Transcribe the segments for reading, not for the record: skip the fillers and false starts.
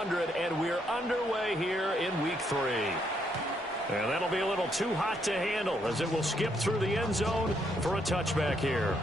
100, and we're underway here in week 3. And that'll be a little too hot to handle as it will skip through the end zone for a touchback here.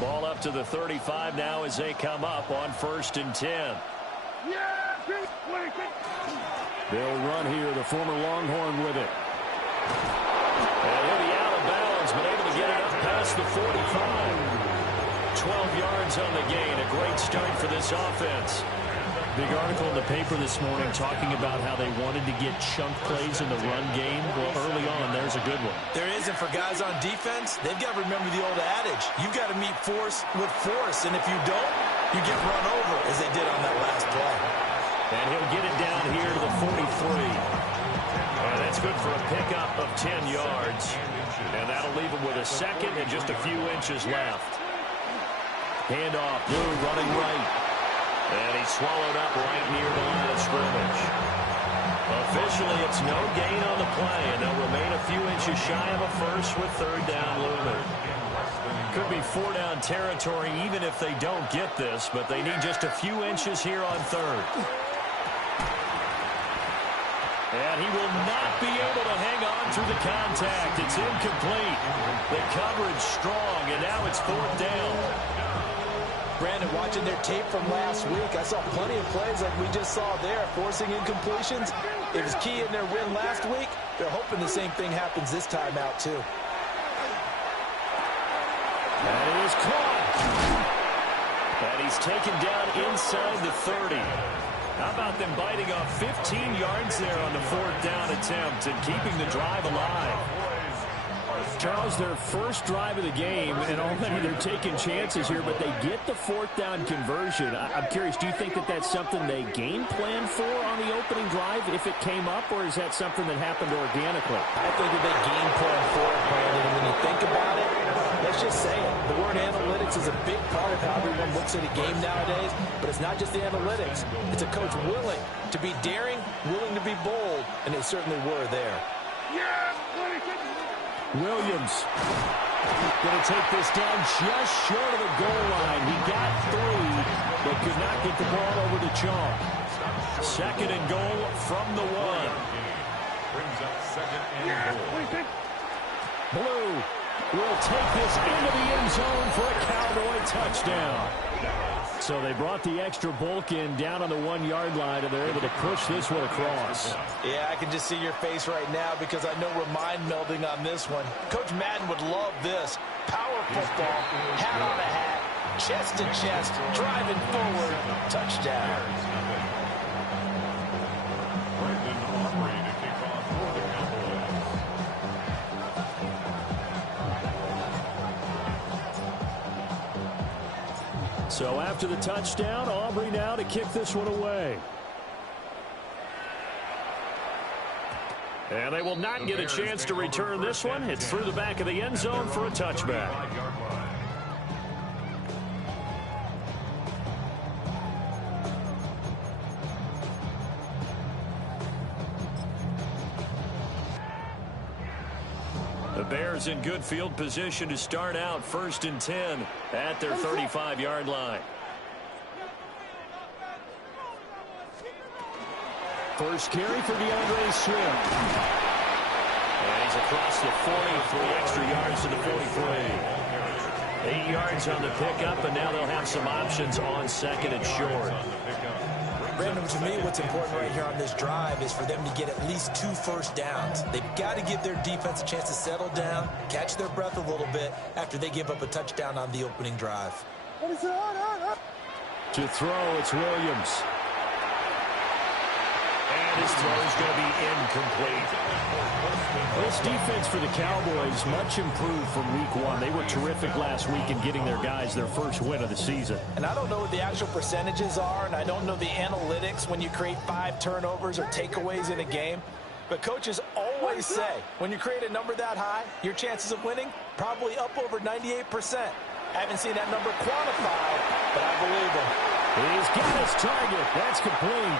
Ball up to the 35 now as they come up on 1st and 10. They'll run here, the former Longhorn with it. And he'll be out of bounds, but able to get it up past the 45. 12 yards on the gain, a great start for this offense. Big article in the paper this morning talking about how they wanted to get chunk plays in the run game. Well, early on, there's a good one. There is, and for guys on defense, they've got to remember the old adage. You've got to meet force with force, and if you don't, you get run over, as they did on that last play. And he'll get it down here to the 43. And that's good for a pickup of 10 yards. And that'll leave him with a second and just a few inches left. Handoff, Blue running right. And he's swallowed up right near the line of scrimmage. Officially, it's no gain on the play, and they'll remain a few inches shy of a first with 3rd down looming. Could be 4-down territory even if they don't get this, but they need just a few inches here on 3rd. And he will not be able to hang on through the contact. It's incomplete. The coverage strong, and now it's 4th down. Brandon, watching their tape from last week, I saw plenty of plays like we just saw there, forcing incompletions. It was key in their win last week. They're hoping the same thing happens this time out, too. And it is caught. And he's taken down inside the 30. How about them biting off 15 yards there on the 4th down attempt and keeping the drive alive? Charles, their first drive of the game, and already they're taking chances here, but they get the 4th down conversion. I'm curious, do you think that that's something they game plan for on the opening drive if it came up, or is that something that happened organically? I think that they game plan for it, Brandon, and when you think about it, let's just say it. The word analytics is a big part of how everyone looks at a game nowadays, but it's not just the analytics. It's a coach willing to be daring, willing to be bold, and they certainly were there. Williams going to take this down just short of the goal line. He got 3, but could not get the ball over the chalk. 2nd and goal from the 1. Blue will take this into the end zone for a Cowboy touchdown. So they brought the extra bulk in down on the 1-yard line, and they're able to push this one across. Yeah, I can just see your face right now because I know we're mind melding on this one. Coach Madden would love this. Power football, hat on a hat, chest to chest, driving forward, touchdown. So after the touchdown, Aubrey now to kick this one away. And they will not get a chance to return this one. It's through the back of the end zone for a touchback. The Bears in good field position to start out 1st and 10 at their 35-yard line. First carry for DeAndre Swift. And he's across the 40, 3 extra yards to the 43. 8 yards on the pickup, and now they'll have some options on 2nd and short. Brandon, to me, what's important right here on this drive is for them to get at least 2 first downs. They've got to give their defense a chance to settle down, catch their breath a little bit after they give up a touchdown on the opening drive. To throw, it's Williams. And his throw is going to be incomplete. This defense for the Cowboys much improved from week 1. They were terrific last week in getting their guys their first win of the season. And I don't know what the actual percentages are, and I don't know the analytics when you create 5 turnovers or takeaways in a game. But coaches always say, when you create a number that high, your chances of winning probably up over 98%. I haven't seen that number quantified, but I believe him. He's got his target. That's complete.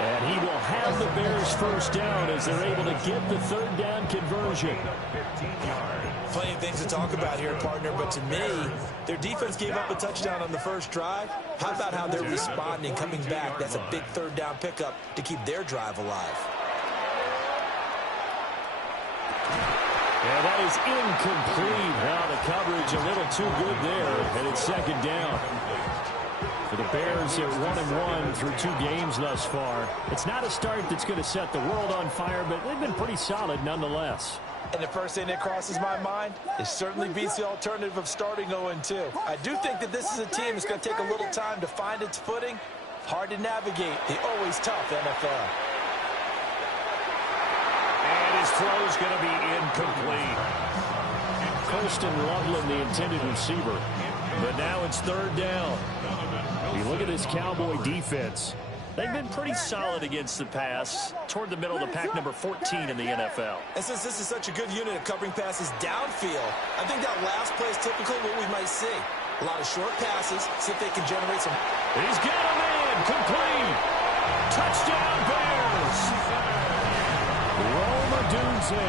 And he will have the Bears first down as they're able to get the third down conversion. Plenty of things to talk about here, partner, but to me, their defense gave up a touchdown on the first drive. How about how they're responding, coming back? That's a big third down pickup to keep their drive alive. Yeah, that is incomplete. Now the coverage a little too good there, and it's second down. For the Bears, they're 1-1 through 2 games thus far. It's not a start that's going to set the world on fire, but they've been pretty solid nonetheless. And the first thing that crosses my mind is certainly beats the alternative of starting 0-2. I do think that this is a team that's going to take a little time to find its footing. Hard to navigate the always tough NFL. And his throw is going to be incomplete. Kirsten Loveland, the intended receiver. But now it's third down. You look at this Cowboy defense. They've been pretty solid against the pass, toward the middle of the pack, number 14 in the NFL. And since this is such a good unit of covering passes downfield, I think that last play is typically what we might see. A lot of short passes, see if they can generate some. He's got a man, complete. Touchdown, Bears. Roma Dunze,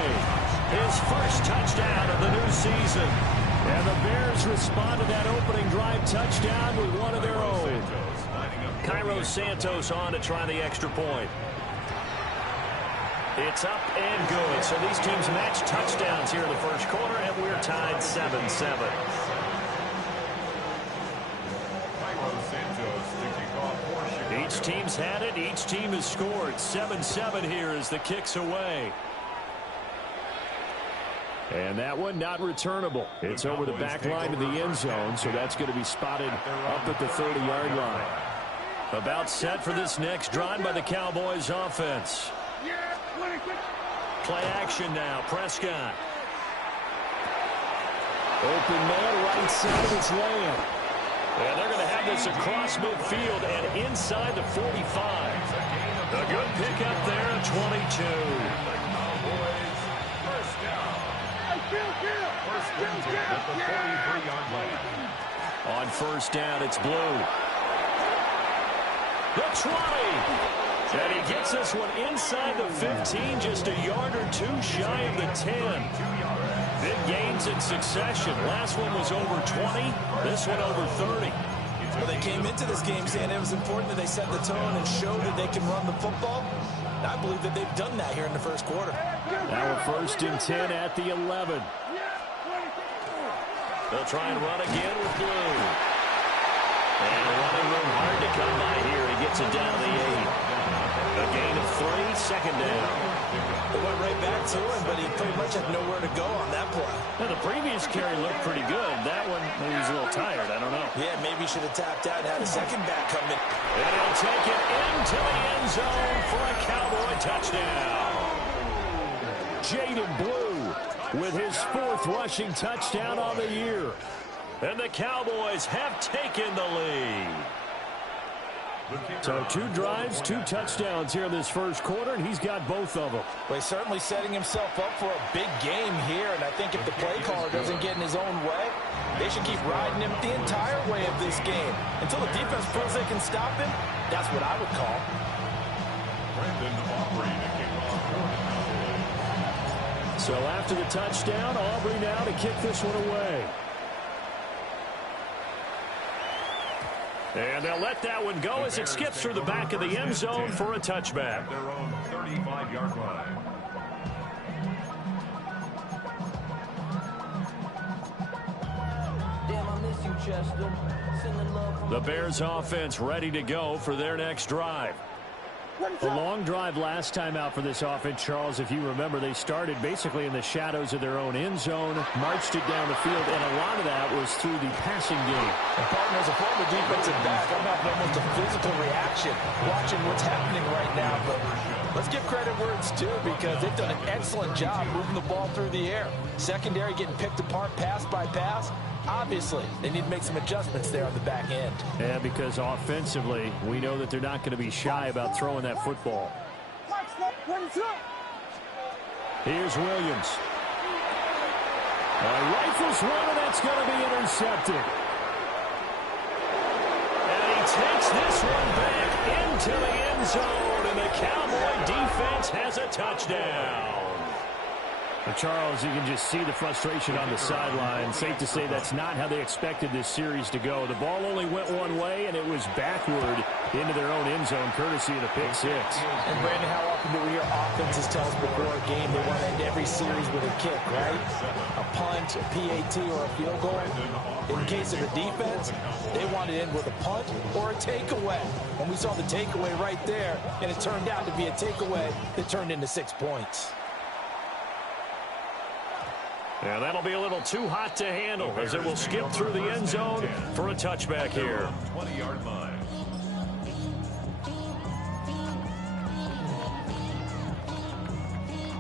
His first touchdown of the new season. and the Bears respond to that opening drive touchdown with one of their own. Cairo Santos on to try the extra point. It's up and good. So these teams match touchdowns here in the first quarter, and we're tied 7-7. Each team's had it. Each team has scored. 7-7 here as the kick's away. And that one not returnable. It's over the back line of the end zone, so that's going to be spotted up at the 30-yard line. About set for this next drive by the Cowboys offense. Play action now. Prescott. Open man right side. It's Lamb. And they're going to have this across midfield and inside the 45. A good pickup there at 22. On first down, it's Blue. The 20. And he gets this one inside the 15, just a yard or two shy of the 10. Big gains in succession. Last one was over 20. This one over 30. Well, they came into this game saying it was important that they set the tone and show that they can run the football. And I believe that they've done that here in the first quarter. Now we're first and 10 at the 11. They'll try and run again with Blue. And running room hard to come by here. He gets it down to the 8. A gain of 3, second down. They went right back to him, but he pretty much had nowhere to go on that play. Now, the previous carry looked pretty good. That one, maybe he was a little tired. I don't know. Yeah, maybe he should have tapped out and had a second back come in. And he'll take it into the end zone for a Cowboy touchdown. Jaden Blue with his 4th rushing touchdown on the year. And the Cowboys have taken the lead. So 2 drives, 2 touchdowns here in this first quarter, and he's got both of them. Well, he's certainly setting himself up for a big game here, and I think if the play caller doesn't get in his own way, they should keep riding him the entire way of this game. Until the defense proves they can stop him, that's what I would call. So after the touchdown, Aubrey now to kick this one away. And they'll let that one go as it skips through the back of the end zone for a touchback. Their own 35-yard line. Damn, I miss you, Chester. Sending love from The Bears offense ready to go for their next drive. A long drive last time out for this offense, Charles. If you remember, they started basically in the shadows of their own end zone, marched it down the field, and a lot of that was through the passing game. And partner, as a former defensive back, I'm having almost a physical reaction watching what's happening right now. But let's give credit where it's due, because they've done an excellent job moving the ball through the air. Secondary getting picked apart pass by pass. Obviously, they need to make some adjustments there on the back end. Yeah, because offensively, we know that they're not going to be shy about throwing that football. Here's Williams. Rifles one, and that's going to be intercepted. And he takes this one back into the end zone, and the Cowboy defense has a touchdown. Well, Charles, you can just see the frustration on the sideline. Safe to say that's not how they expected this series to go. The ball only went one way, and it was backward into their own end zone, courtesy of the pick six. And, Brandon, how often do we hear offenses tell us before a game they want to end every series with a kick, right? A punt, a PAT, or a field goal. In case of the defense, they want to end with a punt or a takeaway. And we saw the takeaway right there, and it turned out to be a takeaway that turned into 6 points. Yeah, that'll be a little too hot to handle as it will skip through the end zone for a touchback here. 20-yard line.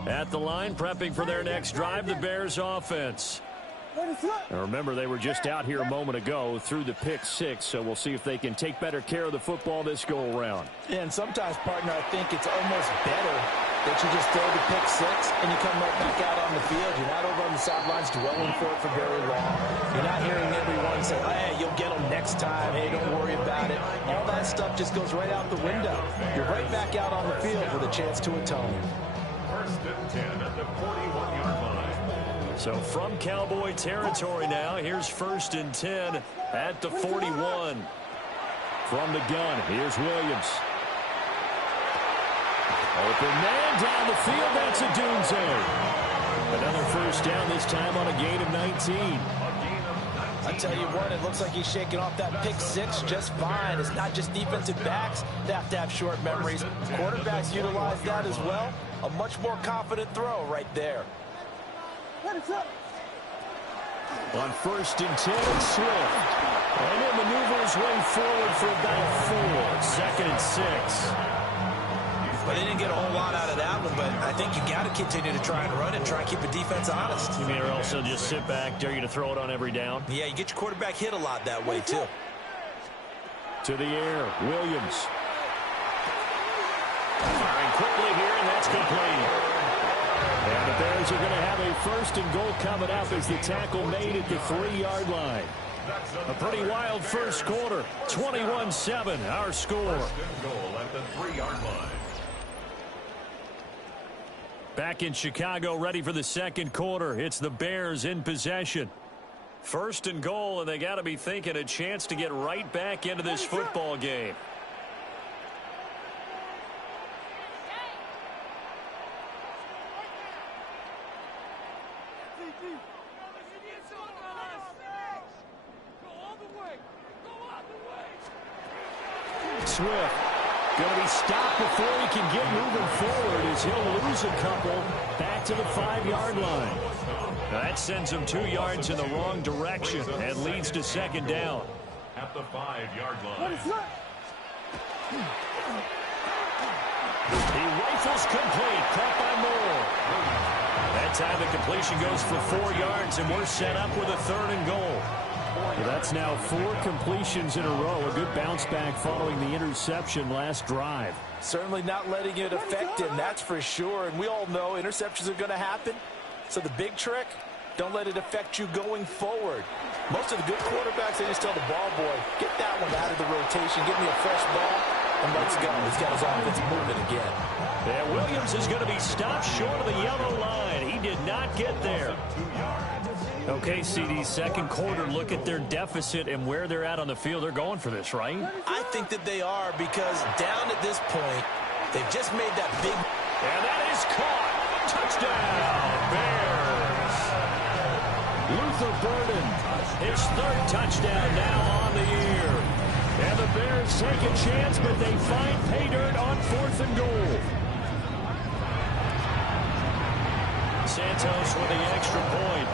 At the line, prepping for their next drive, the Bears offense. Now remember, they were just out here a moment ago through the pick six, so we'll see if they can take better care of the football this go-around. And sometimes, partner, I think it's almost better that you just throw the pick six and you come right back out on the field. You're not over on the sidelines dwelling for it for very long. You're not hearing everyone say, hey, you'll get them next time. Hey, don't worry about it. All that stuff just goes right out the window. You're right back out on the field with a chance to atone. First and 10 at the 41-yard line. So from Cowboy territory now, here's first and 10 at the 41. From the gun, here's Williams. Open man down the field, that's a Dunze. Another first down, this time on a gain of 19. I tell you what, it looks like he's shaking off that pick six just fine. It's not just defensive backs that have to have short memories. Quarterbacks utilize that as well. A much more confident throw right there. On first and 10, it's Swift. And he'll maneuver his way forward for about 4. Second and 6. But they didn't get a whole lot out of that one, but I think you got to continue to try and run it, try and keep the defense honest. You mean or also just sit back, dare you to throw it on every down? Yeah, you get your quarterback hit a lot that way, too. To the air, Williams. Firing quickly here, and that's complete. And the Bears are going to have a first and goal coming up as the tackle made at the 3-yard line. A pretty wild first quarter. 21-7, our score. First and goal at the 3-yard line. Back in Chicago, ready for the second quarter. It's the Bears in possession. First and goal, and they got to be thinking a chance to get right back into this football game. Swift going to be stopped before he can get moving forward as he'll lose a couple back to the 5-yard line. Now that sends him 2 yards in the wrong direction and leads to second down. At the 5-yard line. He rifles complete, caught by Moore. That time the completion goes for 4 yards, and we're set up with a third and goal. Well, that's now 4 completions in a row. A good bounce back following the interception last drive. Certainly not letting it affect him, that's for sure. And we all know interceptions are going to happen. So the big trick, don't let it affect you going forward. Most of the good quarterbacks, they just tell the ball boy, get that one out of the rotation, give me a fresh ball, and let's go. He's got his offense moving again. And Williams is going to be stopped short of the yellow line. He did not get there. 2 yards. Okay, CD, second quarter, look at their deficit and where they're at on the field. They're going for this, right? I think that they are, because down at this point, they've just made that big... And that is caught. Touchdown, Bears. Luther Burden, His third touchdown now on the year. and the Bears take a chance, but they find pay dirt on 4th and goal. Santos with the extra point.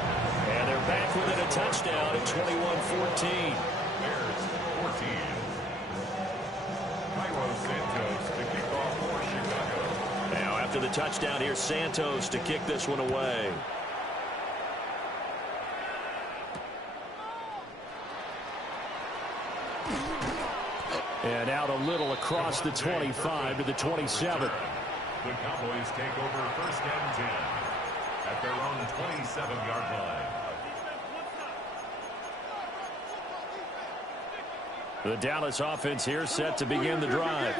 And they're back within a touchdown at 21-14. Bears 14. Cairo Santos to kick off for Chicago. Now after the touchdown, here's Santos to kick this one away. And out a little across the 25 to the 27. The Cowboys take over first and 10. 27-yard line. The Dallas offense here set to begin the drive.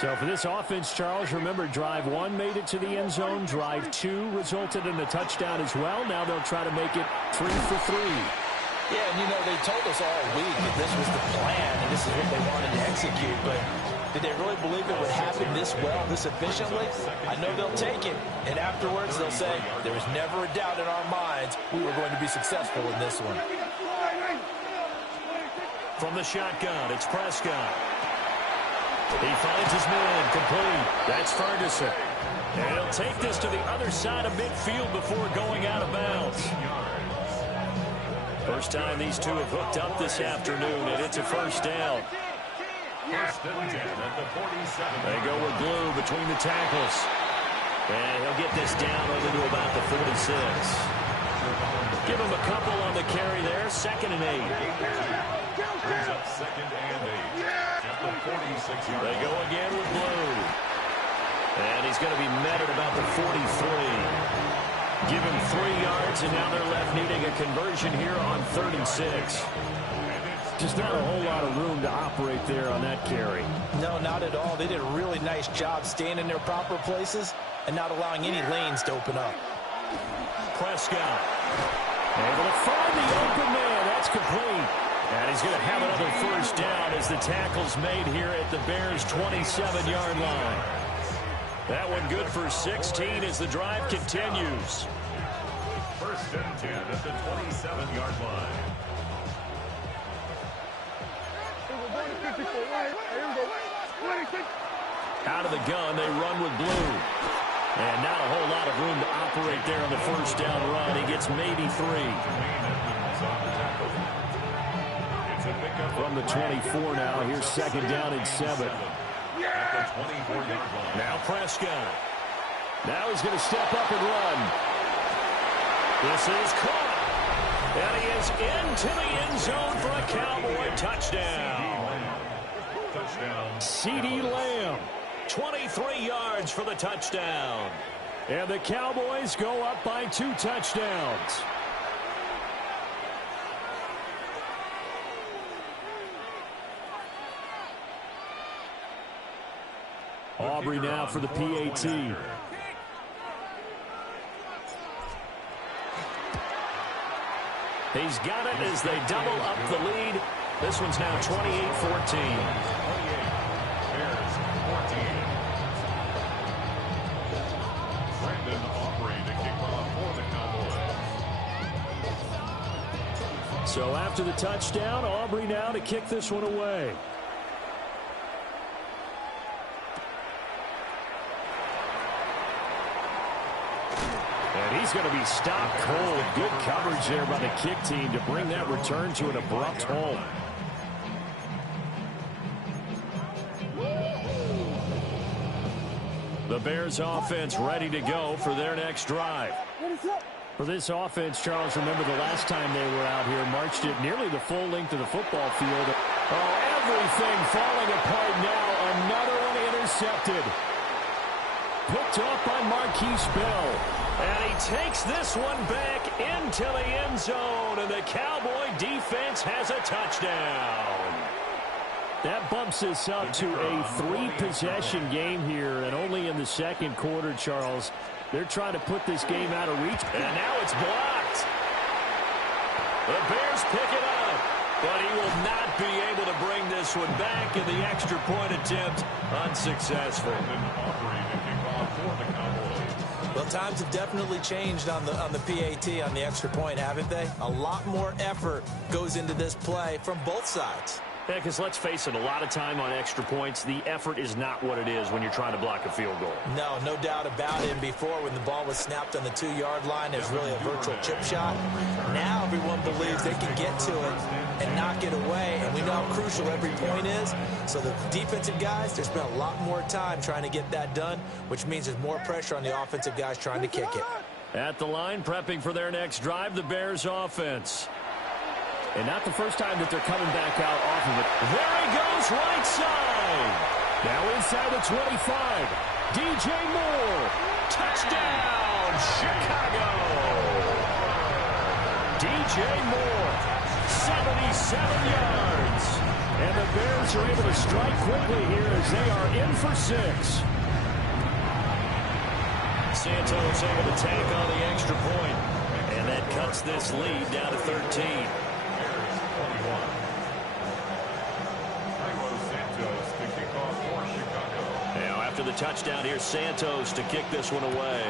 So for this offense, Charles, remember, drive 1 made it to the end zone. Drive 2 resulted in a touchdown as well. Now they'll try to make it 3 for 3. Yeah, and you know, they told us all week that this was the plan and this is what they wanted to execute, but did they really believe it would happen this well, this efficiently? I know they'll take it, and afterwards they'll say, there was never a doubt in our minds we were going to be successful in this one. From the shotgun, it's Prescott. He finds his man, complete. That's Ferguson. And he'll take this to the other side of midfield before going out of bounds. First time these two have hooked up this afternoon, and it's a first down. First and 10 at the 47. They go with glue between the tackles. And he'll get this down over to about the 46. Give him a couple on the carry there. 2nd and 8. Brings up 2nd and 8. At the 46-yard line. They go again with glue. And he's going to be met at about the 43. Give him 3 yards, and now they're left needing a conversion here on 36. Just not a whole lot of room to operate there on that carry. No, not at all. They did a really nice job staying in their proper places and not allowing any lanes to open up. Prescott. Able to find the open man. That's complete. And he's going to have another first down as the tackle's made here at the Bears' 27-yard line. That one good for 16 as the drive continues. First and 10 at the 27-yard line. Out of the gun, they run with blue. And not a whole lot of room to operate there on the first down run. He gets maybe 3. From the 24 now, here's 2nd down and 7. Now Prescott. Now he's going to step up and run. This is caught. And he is into the end zone for a Cowboy touchdown. CeeDee Lamb. 23 yards for the touchdown. And the Cowboys go up by 2 touchdowns. Aubrey now for the PAT. He's got it as they double up the lead. This one's now 28-14. So after the touchdown, Aubrey now to kick this one away. And he's going to be stopped cold. Good coverage there by the kick team to bring that return to an abrupt halt. The Bears offense ready to go for their next drive. For this offense, Charles, remember the last time they were out here, marched it nearly the full length of the football field. Oh, everything falling apart now. Another one intercepted. Picked up by Marquise Bell. And he takes this one back into the end zone, and the Cowboy defense has a touchdown. That bumps us up to a 3-possession game here, and only in the second quarter, Charles. They're trying to put this game out of reach. And now it's blocked. The Bears pick it up, but he will not be able to bring this one back, and the extra point attempt unsuccessful. Well, times have definitely changed on the PAT, on the extra point, haven't they? A lot more effort goes into this play from both sides. Yeah, because let's face it, a lot of time on extra points, the effort is not what it is when you're trying to block a field goal. No, no doubt about it. And before, when the ball was snapped on the 2-yard line, it was really a virtual chip shot. Now everyone believes they can get to it and knock it away, and we know how crucial every point is. So the defensive guys, there's been a lot more time trying to get that done, which means there's more pressure on the offensive guys trying to kick it. At the line, prepping for their next drive, the Bears offense. And not the first time that they're coming back out off of it. There he goes, right side. Now inside the 25. DJ Moore. Touchdown, Chicago. DJ Moore, 77 yards. And the Bears are able to strike quickly here as they are in for 6. Santos able to tank on the extra point. And that cuts this lead down to 13. Now after the touchdown, here's Santos to kick this one away.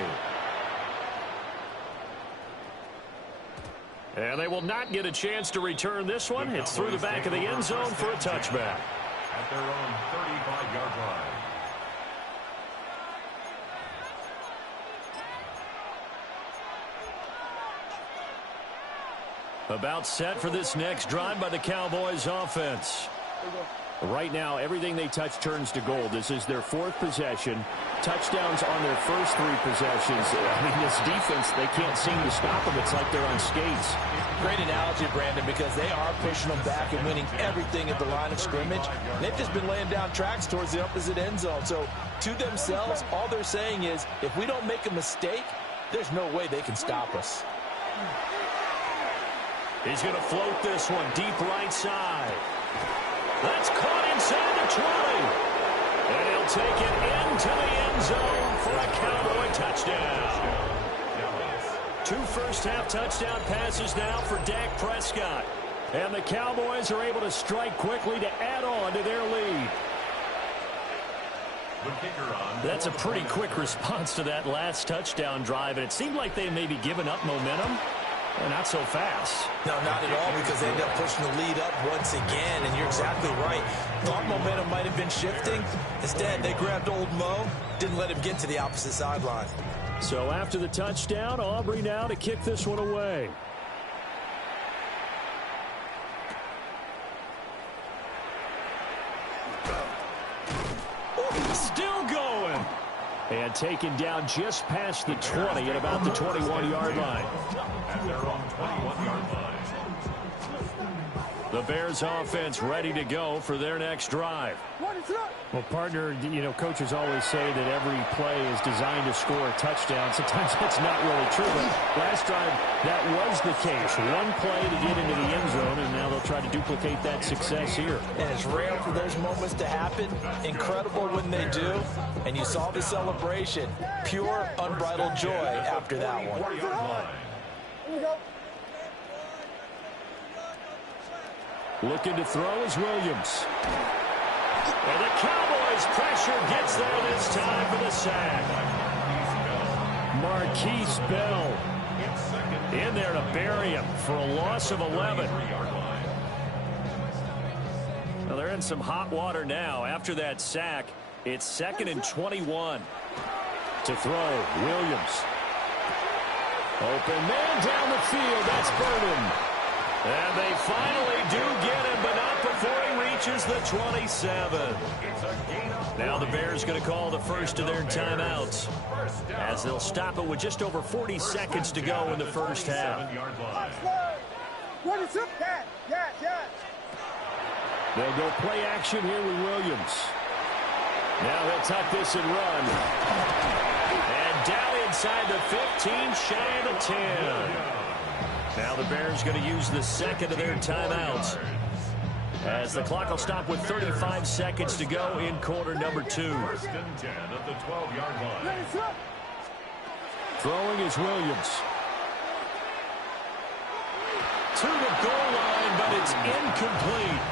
And they will not get a chance to return this one. It's through the back of the end zone for a touchback. At their own 35-yard line. About set for this next drive by the Cowboys offense. Right now, everything they touch turns to gold. This is their 4th possession. Touchdowns on their first 3 possessions. I mean, this defense, they can't seem to stop them. It's like they're on skates. Great analogy, Brandon, because they are pushing them back and winning everything at the line of scrimmage. And they've just been laying down tracks towards the opposite end zone. So, to themselves, all they're saying is, if we don't make a mistake, there's no way they can stop us. He's going to float this one deep right side. That's caught inside the 20. And he'll take it into the end zone for a Cowboy touchdown. 2 first-half touchdown passes now for Dak Prescott. And the Cowboys are able to strike quickly to add on to their lead. That's a pretty quick response to that last touchdown drive. And it seemed like they may be giving up momentum. Well, not so fast. No, not at all, because they end up pushing the lead up once again, and you're exactly right. Thought momentum might have been shifting. Instead, they grabbed old Mo, didn't let him get to the opposite sideline. So after the touchdown, Aubrey now to kick this one away. Still going. And taken down just past the 20 at about the 21-yard line. At their own 21-yard line. The Bears offense ready to go for their next drive. Well, partner, you know, coaches always say that every play is designed to score a touchdown. Sometimes that's not really true, but last drive, that was the case. One play to get into the end zone, and now they'll try to duplicate that success here. And it's rare for those moments to happen. Incredible when they do. And you saw the celebration. Pure, unbridled joy after that one. Looking to throw is Williams. And the Cowboys' pressure gets there this time for the sack. Marquise Bell in there to bury him for a loss of 11. Well, they're in some hot water now. After that sack, it's 2nd and 21. To throw, Williams. Open man down the field. That's Burden. And they finally do get him, but not before he reaches the 27. Now the Bears going to call the first of their timeouts, as they'll stop it with just over 40 seconds to go in the first half. They'll go play action here with Williams. Now he'll tuck this and run. And down inside the 15, shy of the 10. Now the Bears going to use the second of their timeouts, as the clock will stop with 35 seconds to go in quarter number 2. 1st and 10 at the 12-yard line. Throwing is Williams. To the goal line, but it's incomplete.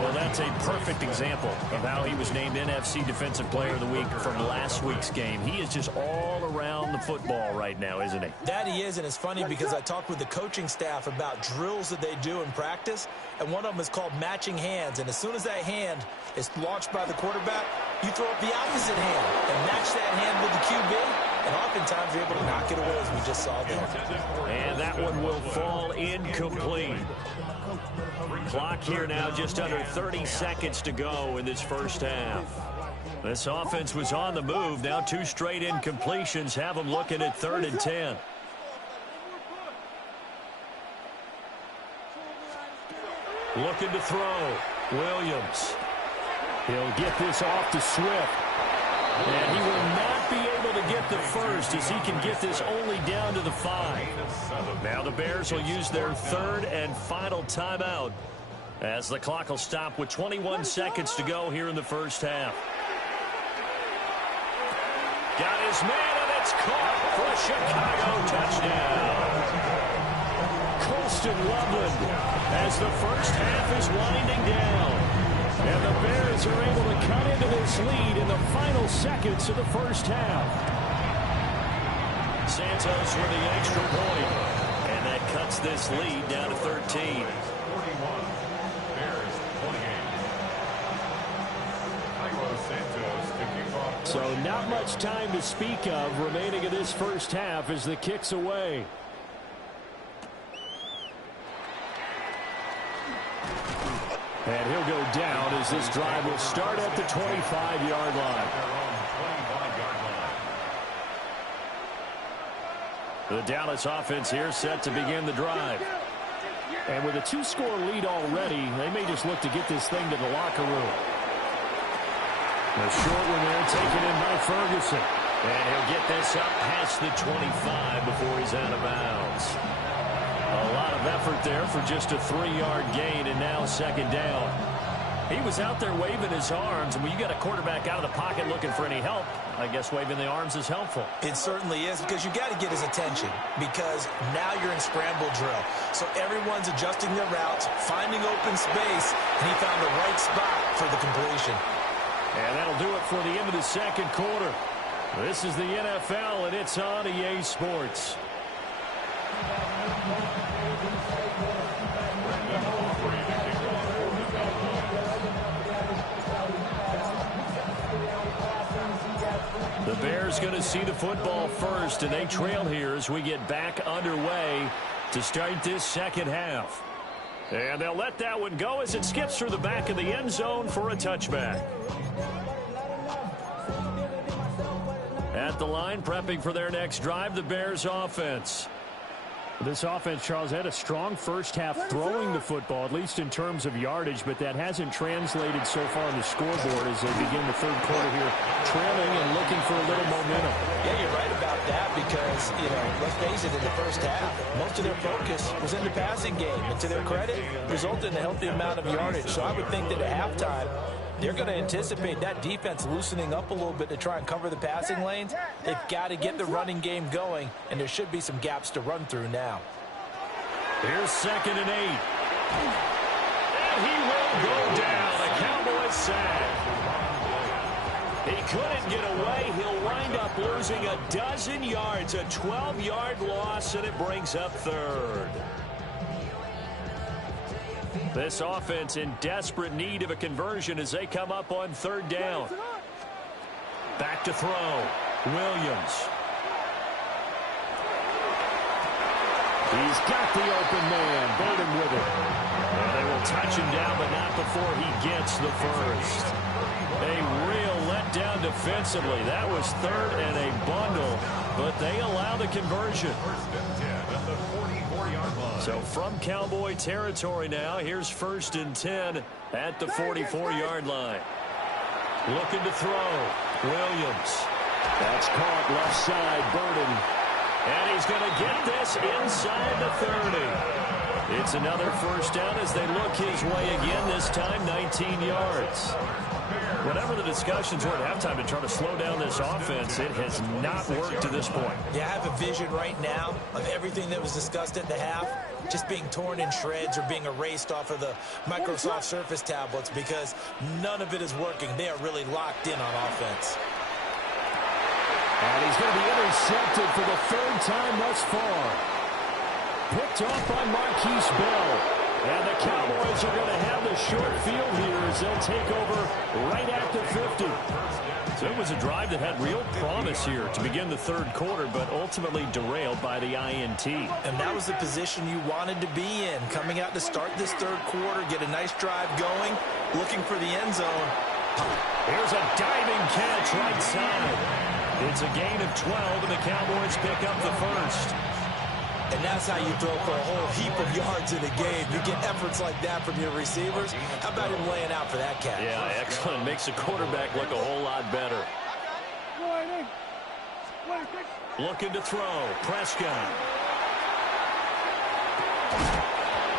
Well, that's a perfect example of how he was named NFC Defensive Player of the Week from last week's game. He is just all around the football right now, isn't he? That he is, and it's funny because I talked with the coaching staff about drills that they do in practice, and one of them is called matching hands. And as soon as that hand is launched by the quarterback, you throw up the opposite hand and match that hand with the QB, and oftentimes you're able to knock it away, as we just saw there. And that one will fall incomplete. Clock here now, just under 30 seconds to go in this first half. This offense was on the move. Now 2 straight incompletions have them looking at 3rd and 10. Looking to throw. Williams. He'll get this off to Swift. And he will not be able to get the first as he can get this only down to the 5. Now the Bears will use their third and final timeout as the clock will stop with 21 seconds to go here in the first half. Got his man, and it's caught for a Chicago touchdown. Colston Loveland as the first half is winding down. And the Bears are able to cut into this lead in the final seconds of the first half. Santos with the extra point. And that cuts this lead down to 13. So not much time to speak of remaining in this first half as the kick's away. And he'll go down as this drive will start at the 25-yard line. The Dallas offense here set to begin the drive. And with a 2-score lead already, they may just look to get this thing to the locker room. The short one there taken in by Ferguson. And he'll get this up past the 25 before he's out of bounds. A lot of effort there for just a 3-yard gain, and now second down. He was out there waving his arms, and when you got a quarterback out of the pocket looking for any help, I guess waving the arms is helpful. It certainly is, because you got to get his attention, because now you're in scramble drill. So everyone's adjusting their routes, finding open space, and he found the right spot for the completion. And that'll do it for the end of the second quarter. This is the NFL, and it's on EA Sports. The Bears going to see the football first, and they trail here as we get back underway to start this second half. And they'll let that one go as it skips through the back of the end zone for a touchback. At the line, prepping for their next drive, the Bears offense. This offense, Charles, had a strong first half throwing the football, at least in terms of yardage, but that hasn't translated so far on the scoreboard as they begin the third quarter here, trailing and looking for a little momentum. Yeah, you're right about that because, let's face it, in the first half, most of their focus was in the passing game. And to their credit, resulted in a healthy amount of yardage. So I would think that at halftime, they're going to anticipate that defense loosening up a little bit to try and cover the passing lanes. They've got to get the running game going, and there should be some gaps to run through now. Here's 2nd and 8. And he will go down. The Cowboys sack. He couldn't get away. He'll wind up losing a dozen yards, a 12-yard loss, and it brings up third. This offense in desperate need of a conversion as they come up on third down. Back to throw. Williams. He's got the open man. Burden with it. And they will touch him down, but not before he gets the first. A real letdown defensively. That was third and a bundle, but they allow the conversion. So from Cowboy territory now, here's 1st and 10 at the 44-yard line. Looking to throw. Williams. That's caught left side, Burden. And he's going to get this inside the 30. It's another first down as they look his way again, this time 19 yards. Whatever the discussions were at halftime to try to slow down this offense, it has not worked to this point. Yeah, I have a vision right now of everything that was discussed at the half just being torn in shreds or being erased off of the Microsoft Surface tablets because none of it is working. They are really locked in on offense. And he's going to be intercepted for the 3rd time thus far. Picked off by Marquise Bell. And the Cowboys are going to have the short field here as they'll take over right at the 50. So it was a drive that had real promise here to begin the third quarter, but ultimately derailed by the INT. And that was the position you wanted to be in, coming out to start this third quarter, get a nice drive going, looking for the end zone. Here's a diving catch right side. It's a gain of 12, and the Cowboys pick up the first. And that's how you throw for a whole heap of yards in a game. You get efforts like that from your receivers. How about him laying out for that catch? Yeah, excellent. Makes the quarterback look a whole lot better. Looking to throw. Prescott.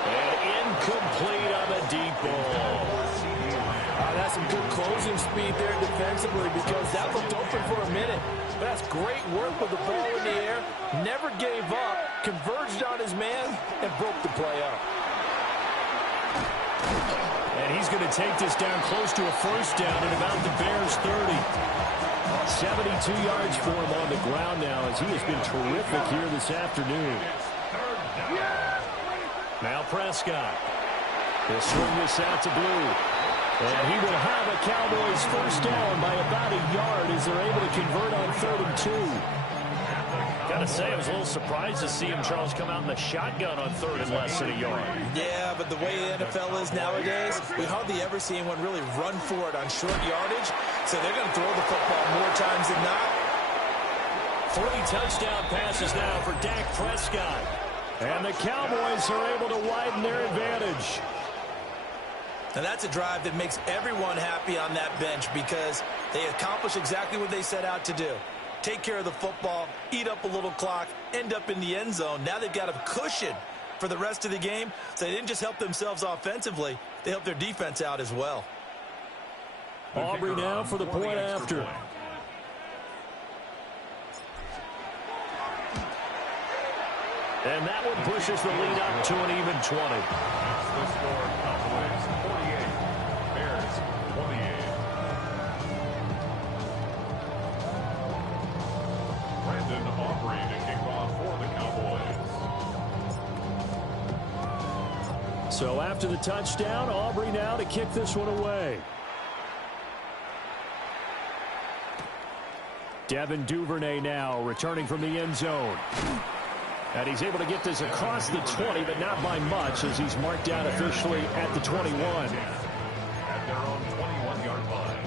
And incomplete on the deep ball. That's some good closing speed there defensively because that looked open for a minute. But that's great work with the ball in the air. Never gave up, converged on his man, and broke the play up. And he's going to take this down close to a first down at about the Bears' 30. 72 yards for him on the ground now as he has been terrific here this afternoon. Now Prescott. He'll swing this out to Blue. And he will have a Cowboys first down by about a yard as they're able to convert on 3rd and 2. Got to say, I was a little surprised to see him, Charles, come out in the shotgun on 3rd and less than a yard. Yeah, but the way the NFL is nowadays, we hardly ever see anyone really run for it on short yardage. So they're going to throw the football more times than not. 3 touchdown passes now for Dak Prescott. And the Cowboys are able to widen their advantage. And that's a drive that makes everyone happy on that bench because they accomplish exactly what they set out to do. Take care of the football, eat up a little clock, end up in the end zone. Now they've got a cushion for the rest of the game. So they didn't just help themselves offensively, they helped their defense out as well. Aubrey now for the point after. And that one pushes the lead up to an even 20. The score, Cowboys 48, Bears 28. Brandon Aubrey to kick off for the Cowboys. So after the touchdown, Aubrey now to kick this one away. Devin Duvernay now returning from the end zone. And he's able to get this across the 20, but not by much as he's marked down officially at the 21. At their own 21-yard line.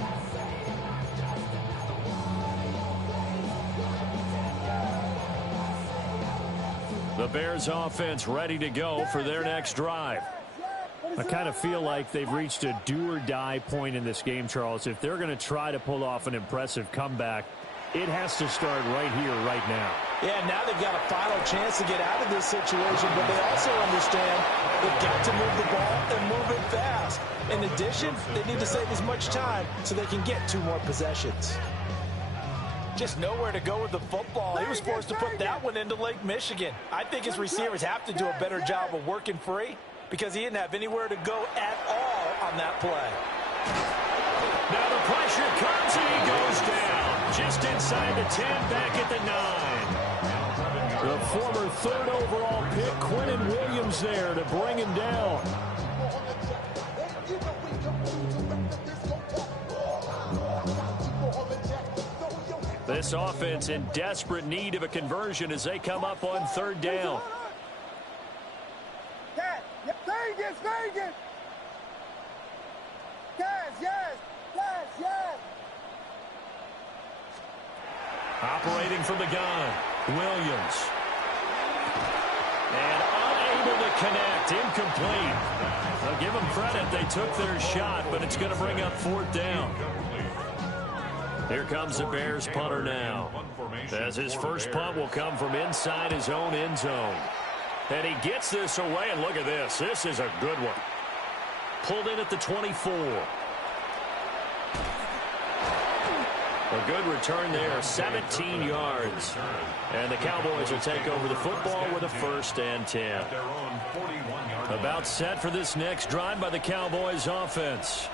The Bears offense ready to go for their next drive. I kind of feel like they've reached a do-or-die point in this game, Charles. If they're going to try to pull off an impressive comeback, it has to start right here, right now. Yeah, now they've got a final chance to get out of this situation, but they also understand they've got to move the ball and move it fast. In addition, they need to save as much time so they can get 2 more possessions. Just nowhere to go with the football. He was forced to put that one into Lake Michigan. I think his receivers have to do a better job of working free because he didn't have anywhere to go at all on that play. Now the pressure comes and he goes down. Just inside the 10, back at the 9. The former 3rd overall pick, Quinnen Williams there to bring him down. This offense in desperate need of a conversion as they come up on 3rd down. Vegas! Yes! Operating from the gun, Williams. And unable to connect, incomplete. I'll give them credit, they took their shot, but it's going to bring up 4th down. Here comes the Bears punter now, as his first punt will come from inside his own end zone. And he gets this away, and look at this. This is a good one. Pulled in at the 24. A good return there, 17 yards. And the Cowboys will take over the football with a 1st and 10. About set for this next drive by the Cowboys offense.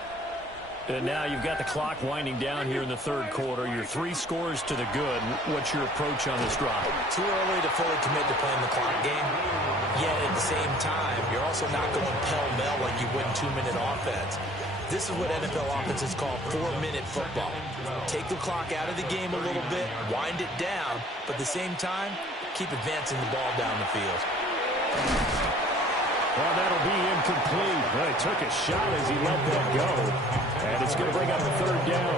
And now you've got the clock winding down here in the 3rd quarter. Your 3 scores to the good. What's your approach on this drive? Too early to fully commit to playing the clock game. Yet at the same time, you're also not going pell-mell like you would in 2-minute offense. This is what NFL offenses call 4-minute football. Take the clock out of the game a little bit, wind it down, but at the same time, keep advancing the ball down the field. Well, that'll be incomplete. Well, he took a shot as he let that go. And it's going to bring up a 3rd down.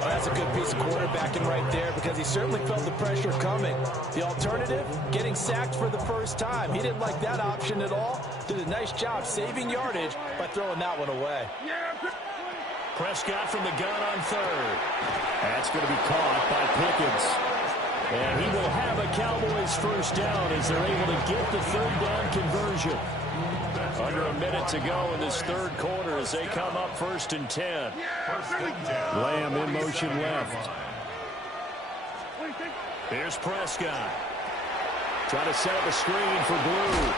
Well, that's a good piece of quarterbacking right there because he certainly felt the pressure coming. The alternative, getting sacked for the first time. He didn't like that option at all. Did a nice job saving yardage by throwing that one away. Prescott from the gun on third. That's going to be caught by Pickens. And he will have a Cowboys first down as they're able to get the third down conversion. Under a minute to go in this third quarter as they come up 1st and 10. Lamb in motion left. Here's Prescott. Trying to set up a screen for Blue.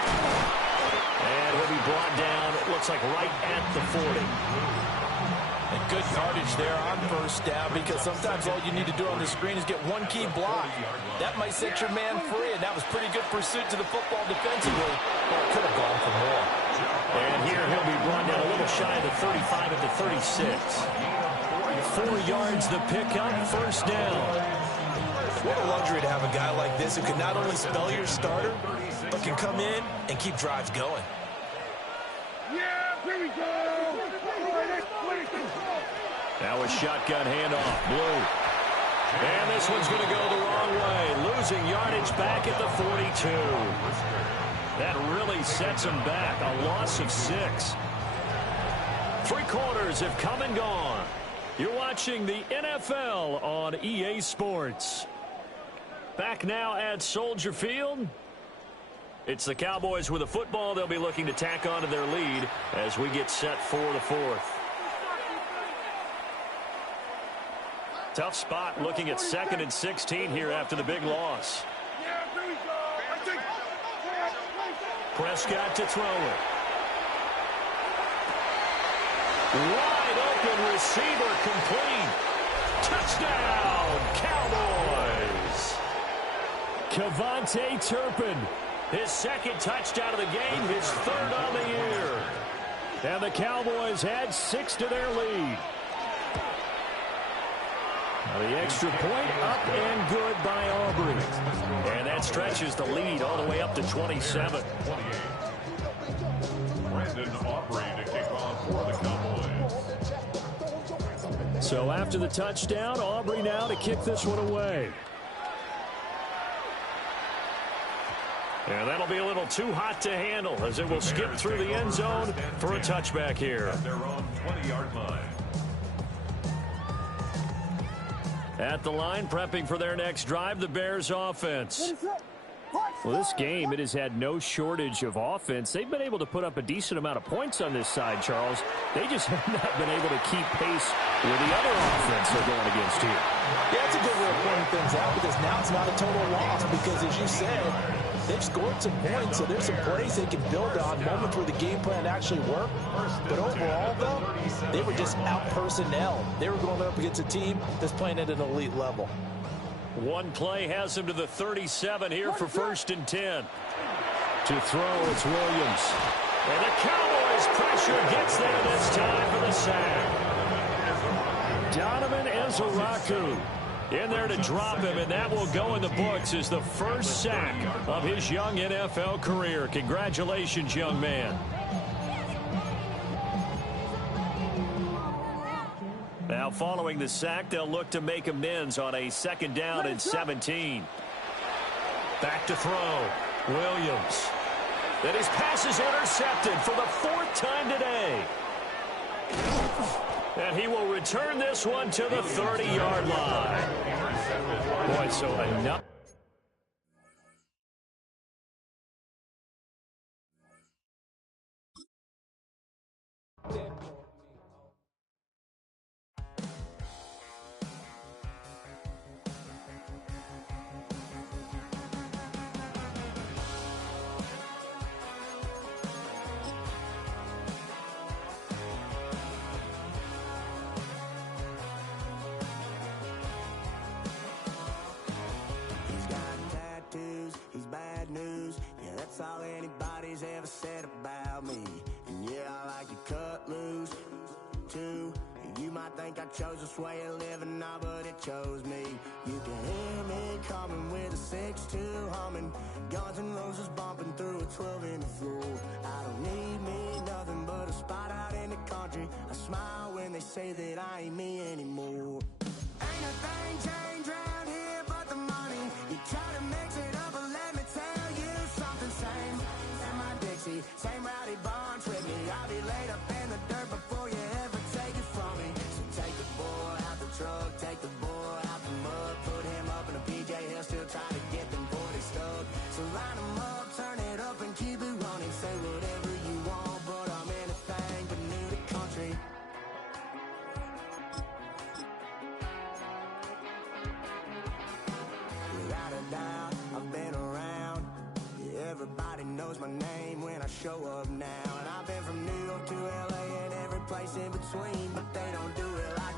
And he'll be brought down, it looks like right at the 40. And good yardage there on first down, because sometimes all you need to do on the screen is get one key block. That might set your man free, and that was pretty good pursuit to the football defensively. But it could have gone for more. And here he'll be brought down a little shy of the 35 at the 36. 4 yards the pickup, first down. What a luxury to have a guy like this who can not only spell your starter, but can come in and keep drives going. Yeah, here we go. Now a shotgun handoff, Blue. And this one's going to go the wrong way, losing yardage back at the 42. That really sets him back, a loss of 6. 3 quarters have come and gone. You're watching the NFL on EA Sports. Back now at Soldier Field. It's the Cowboys with the football. They'll be looking to tack on to their lead as we get set for the 4th. Tough spot looking at 2nd and 16 here after the big loss. Prescott to throw it. Wide open receiver complete. Touchdown, Cowboys. Kevontae Turpin. His 2nd touchdown of the game, his 3rd on the year. And the Cowboys add 6 to their lead. The extra point up and good by Aubrey. And that stretches the lead all the way up to 27. Brandon Aubrey to kick off for the Cowboys. So after the touchdown, Aubrey now to kick this one away. And that'll be a little too hot to handle as it will skip through the end zone for a touchback here. At their own 20-yard line. At the line, prepping for their next drive, the Bears offense. Well, this game, it has had no shortage of offense. They've been able to put up a decent amount of points on this side, Charles. They just have not been able to keep pace with the other offense they're going against here. Yeah, it's a good way of pointing things out, because now it's not a total loss, because as you said, they've scored some points, so there's some plays they can build on, moments where the game plan actually worked. But overall, though, they were just out personnel. They were going up against a team that's playing at an elite level. One play has him to the 37 here for 1st and 10. To throw, it's Williams. And the Cowboys pressure gets there this time for the sack. Donovan Ezeraku in there to drop him, and that will go in the books as the first sack of his young NFL career. Congratulations, young man. Now, following the sack, they'll look to make amends on a 2nd down and 17. Back to throw. Williams. Then his pass is intercepted for the 4th time today. And he will return this one to the 30-yard line. Boy, so enough. That's all anybody's ever said about me. And yeah, I like to cut loose, too. You might think I chose this way of living now, but it chose me. You can hear me coming with a 6-2 humming. Guns and Roses bumping through a 12 in the floor. I don't need me nothing but a spot out in the country. I smile when they say that I ain't me anymore. Ain't a thing changed around here but the money. You try to mix it up, but let me tell you something. Same in my Dixie, same rowdy bonds with me. I'll be laid up in the dirt before you ever take it from me. down, I've been around. Yeah, everybody knows my name when I show up now. And I've been from New York to LA and every place in between, but they don't do it like